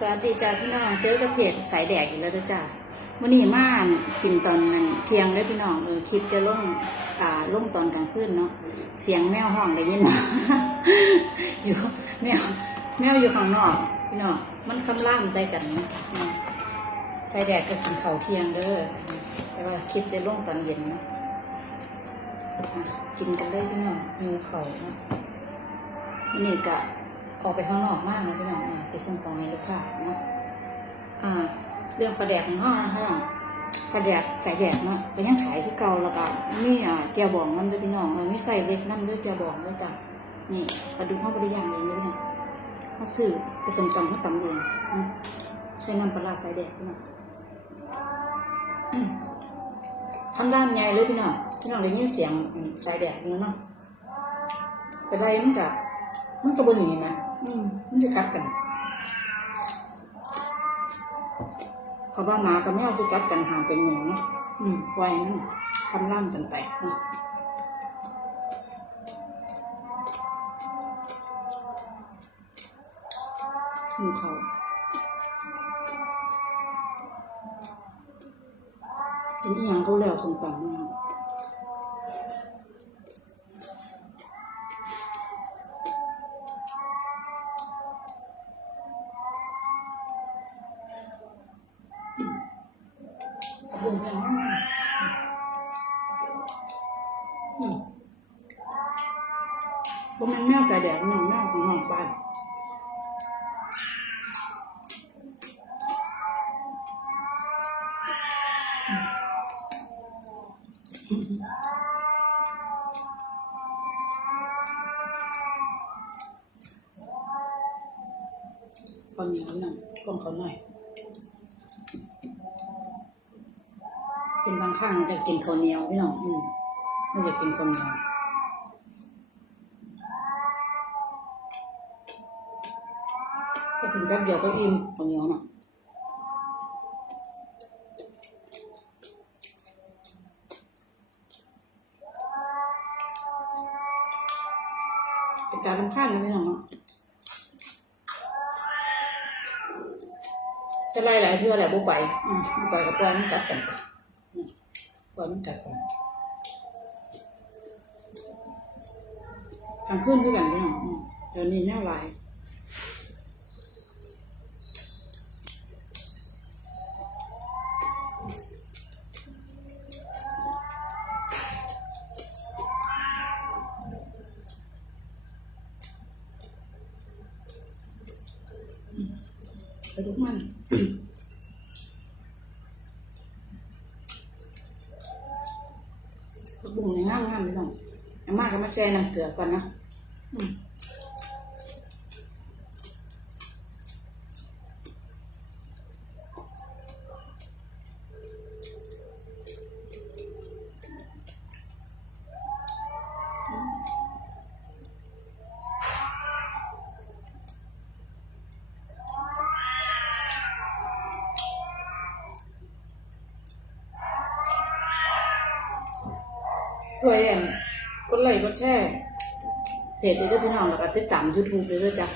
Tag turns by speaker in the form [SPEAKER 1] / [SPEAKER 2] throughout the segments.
[SPEAKER 1] สวัสดีจ้าพี่น้องเจอกับเพจสายแดกอีกแล้วจ้ามื่อนี้มากินตอนนั้นเที่ยงเลยพี่น้องเออคลิปจะลงอ่าลงตอนกลางคืนเนาะเสียงแมวห้องได้ยินบ่อยู่แมวแมวอยู่ข้างนอกพี่น้องมันคำล่ามใจกันนะสายแดกก็กินเข้าเที่ยงเด้อแต่ว่าคลิปจะลงตอนเย็นเนาะกินกันเลยพี่น้องหิวข้าเนาะวันนี้ก็ ออกไปข้างนอกมากนะพี่น้องไปส่งของให้ลูกค้านะอ่า เรื่องประแดกของห้องนะพี่น้องประแดกใส่แดกเนาะไปยังขายที่เก่าแล้วก็มีอ่าเจียบองนั่นด้วยพี่น้องเออมีใส่เล็กนั่นด้วยเจียบองด้วยจ้ะนี่ปลาดุกห้องบริยางเองด้วยพี่น้องเขาซื้อไปส่งตำเขาตำเองใช้น้ำปลาร้าใส่แดกพี่น้องทำด้านไงเลยพี่น้องพี่น้องได้ยินเสียงใส่แดกเนาะเป็นไรมันจะ มันกระบวนหนีนะอืมมันจะกัดกัน เขาว่าหมากับแมวสิกัดกันห่างเป็นหมูเนาะอืมไว้นั่นทำร่างกันไปเนาะอืมเขาเป็นอหย่างเขาแล้วสงสารมาก เอาบุญอย่างนั้นมาอืมบ่แมันแมวใส่แดดน้องแมวของน้องบ้านข้าวเหนียวนั่นกล้องเขาหน่อย เป็นบางครั้งจะกินข้าวเหนียวพี่น้องอืมไม่อยากกินข้าวเหนียวถ้ากินแป๊บเดียวก็อิ่มข้าวเหนียวน่ะเป็นการรำคาญนะพี่น้องจะไล่หลายเพื่อแหละบุไปบุไปกับปล่อยมันกัดกันไป ปล่อยมันกัดกันกลางคืนด้วยกันพี่น้องอืมเดี๋ยวนี้แม่ลายไปทุกมัน ผักบุ้งในงามงามๆพี่น้องอา ม่าก็มาแช่น้ำเกลือก่อนนะอืมช่วยอัน กดไลค์กดแชร์เพจเลยเด้วยพี่น้องแล้วก็ติดตามยูทูบเลยเด้วยจ้ะ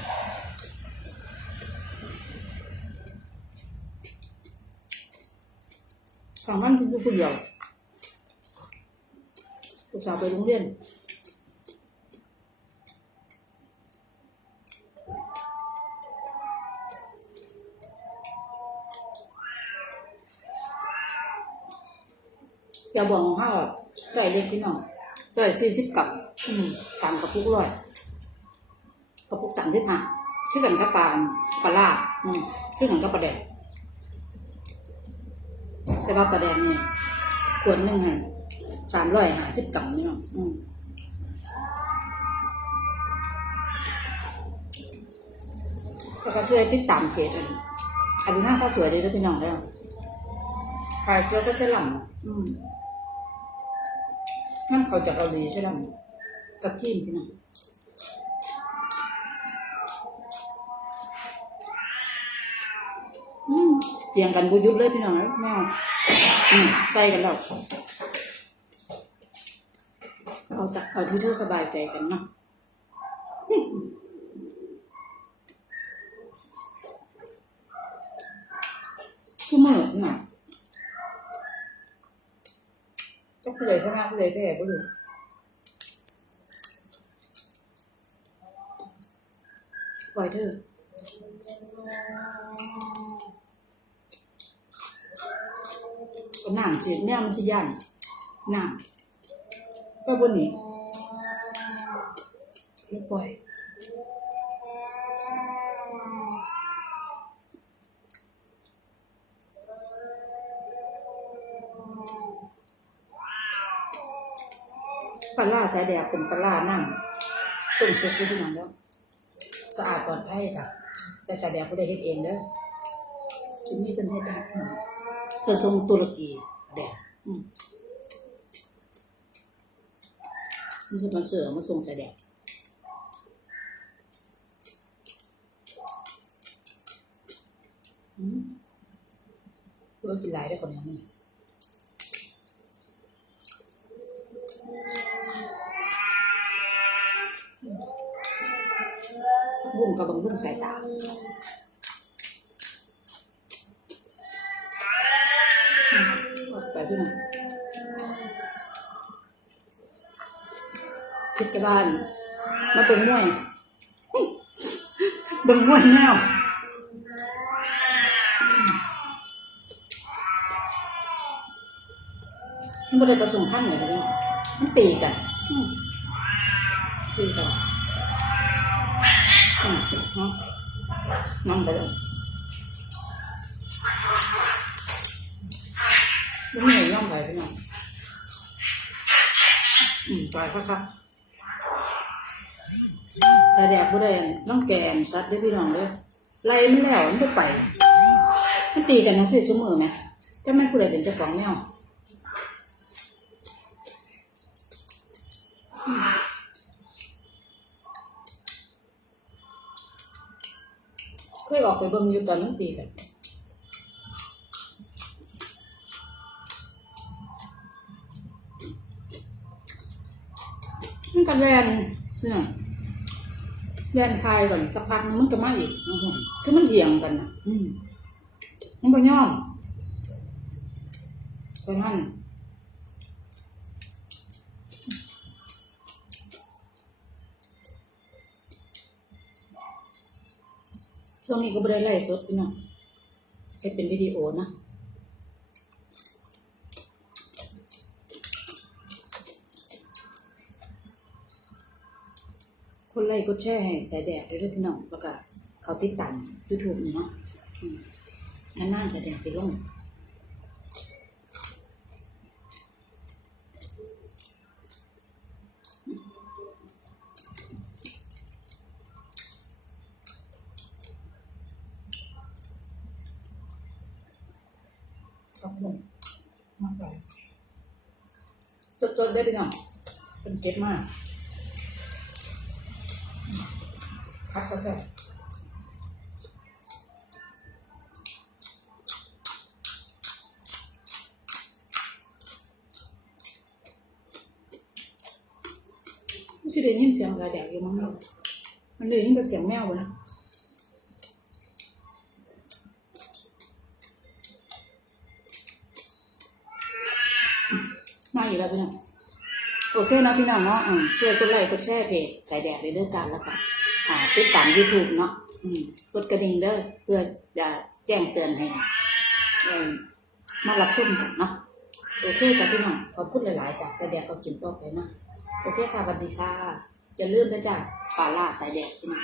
[SPEAKER 1] สามวันคุณผู้เดียวลูกสาวไปโรงเรียนอย่าบอกของข้าวใส่เล็กพี่น้อง ใส่สี่สิบกับอืมตามกระปุกร้อยกระปุกสั่งที่ผ่าที่กันกับปลาปลาล่าอืมที่กันกับปลาแดดแต่ว่าปลาแดดนี่ขวดหนึ่งหันสามร้อยห้าสิบกัมนี่เนาะแล้วก็ช่วยติดตามเพจอันอันนี้หน้าพาสวยเลยนะพี่น้องแล้วขายเกลือก็เส้หล่ำอืม น้ำเขาจากเกาหลีใช่ไหมกับทีมพี่น้องเตียงกันบุยุดเลยพี่น้องแม่ใส่กันแล้วเอาแต่เอาที่เธอสบายใจกันเนาะอืมมือน่ะ ก็ผู้ใดชนะผู้ใดแพ้ก็รู้ปล่อยเถอะก็น้ำสิแม่มันสิยันหน้ำก็บนนี้แล้วปล่อย ลาล่าสายแดดเป็นปลาล่านั่งต้มซุปที่น้องแล้วสะอาดปลอดภัยจ้ะแต่สายแดดผู้ใดเฮ็ดเองเด้อชุดนี้เป็นเฮ็ดได้อืมกระทรวงตุรกีแดดมันจะมาเสือมาส่งสายแดดอืมตัวกินหลายได้คนเดียวนี่ กับบางบุ้งใส่ตาอืมเอาไปพี่น้องคิดกับบ้าน มาเป็นมวยเบิ่งมวยแนวมันบ่ได้ประสงค์ท่านเลยนะมันตีกันตีกัน นาะนั่งไปเลยแล้วไม่ย่อมไปพี่น้องอืมไปค่ะค่ะสายแดดผู้ใดน้องแกนซัดด้วยพี่น้องเลยไล่มันแล้วมันไม่ไปมันตีกันทั้งสี่ชั่วโมงไหมแต่มันผู้ใดเป็นเจ้าของแมว เคยออกไปเบิ่งอยู่ตอนมันตีกันมันก็แลนเนี่ยแลนพายก่อนสักพักมันก็มาอีกคือมันเหี่ยงกันนะอืมมันก็ย่อมไปมัน ช่วงนี้ก็ไม่ได้ไล่สดพี่น้องให้เป็นวิดีโอนะคนไลค์ก็แช่ให้สายแดดด้วยเด้อพี่น้องแล้วก็เขาติดตามยูทูบมีเนาะอันน่าจะแดดสิลงขอบคุณมากไป จดๆได้อพี่น้องเป็นเจ็บมากพักก็ได้ไม่ใช่ได้ยินเสียงอะไรแดกอยู่มั้งเนาะมันได้ยินแต่เสียงแมวนะมาอยู่ แล้วพี่น้องโอเคนะพี่น้องเนาะช่วยกดไลค์กดแชร์เพจสายแดดเลยเด้อจ้าแล้วก็อ่าติดตาม YouTube เนาะกดกระดิ่งเด้อเพื่อจะแจ้งเตือนให้มารับชมกันเนาะโอเคจ้ะพี่น้องขอบคุณหลายๆจ้ะสายแดดก็กินต่อไปนะโอเคค่ะสวัสดีค่ะอย่าลืมนะจ้ะปลาล่าสายแดดพี่น้อง